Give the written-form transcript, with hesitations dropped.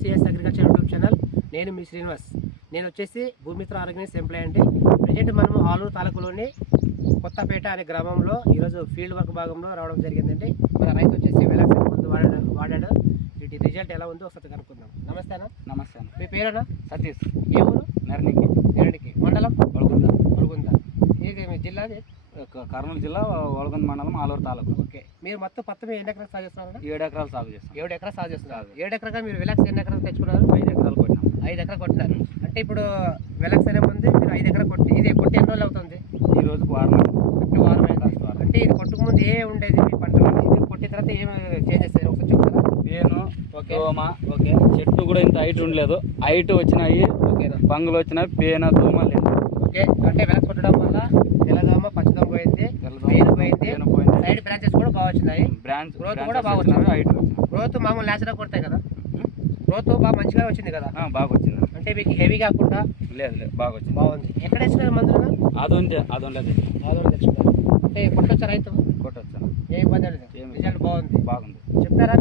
CS agriculture YouTube channel. నేను మీ శ్రీనివాస్. నేను వచ్చేసి భూమిత్ర ఆర్గానిక్స్ ఎంప్లాయ్ అండి. ప్రజెంట్ మనము ఆలూరు తాలూకులోని కొత్తపేట అనే గ్రామంలో ఈరోజు ఫీల్డ్ వర్క్ భాగంలో రావడం జరిగిందండి. మన రైతు వచ్చేసి వెలాక్స్ ముందు వాడాడు. వీటి రిజల్ట్ ఎలా ఉందో ఒకసారి కనుక్కుందాం. నమస్తే అన్న. నమస్తే అన్న. మీ పేరేనా? సతీష్. ఏ ఊరు? నెరడికి. మండలం ఒలగుంద. ఇది మీ జిల్లా? కర్నూలు జిల్లా ఒలగొంద మండలం, ఆలూరు తాలూకు. ఓకే. మీరు మొత్తం పత్తి ఎన్ని ఎకరాలు సాగు చేస్తున్నారు? 7 ఎకరాలు సాగు చేస్తాం. 7 ఎకరాలు సాగు చేస్తున్నారు. 7 ఎకరాలుగా మీరు వెలాక్స్ ఎన్ని ఎకరాలు తెచ్చుకున్నారు? 5 ఎకరాలు కొట్టినాం. 5 ఎకరాలు కొట్టినారు. అంటే ఇప్పుడు వెలాక్స్ అనే ముందు మీరు 5 ఎకరాలు కొట్టి ఇది కొట్టి ఎన్ని రోజులు అవుతుంది? ఈ రోజు వారం అయింది. అంటే ఇది కొట్టుకు ముందు ఏ ఉండేది మీ పంటలో? ఇది కొట్టిన తర్వాత ఏమి చేంజెస్ ఒకసారి చెప్తారా? పేను, ఓకే, దోమ, ఓకే, చెట్టు కూడా ఇంత హైట్ ఉండలేదు. హైట్ వచ్చినాయి, ఓకే, పంగులు వచ్చినాయి, పేన, దోమ లేదు. ఓకే. అంటే వెలాక్స్ కొట్టడం వల్ల తెల్లదోమ, పచ్చదోమ పోయింది, పేను పోయింది, సైడ్ బ్రాంచెస్ కూడా బాగా వచ్చినాయి. బ్రాంచ్ గ్రోత్ కూడా బాగా వచ్చింది. హైట్ వచ్చింది. గ్రోత్ మామూలు నేచురల్ కొడతాయి కదా, గ్రోత్ బాగా మంచిగా వచ్చింది కదా. బాగా వచ్చింది. అంటే మీకు హెవీ కాకుండా లేదు బాగా వచ్చింది. బాగుంది. ఎక్కడ వేసినారు మందులు? అదొండలేదు. తెచ్చుకున్నారు. అంటే కొట్టొచ్చా రైతు? కొట్టొచ్చాను. ఏ ఇబ్బంది లేదు. ఏమి రిజల్ట్ బాగుంది. బాగుంది. చెప్తారా?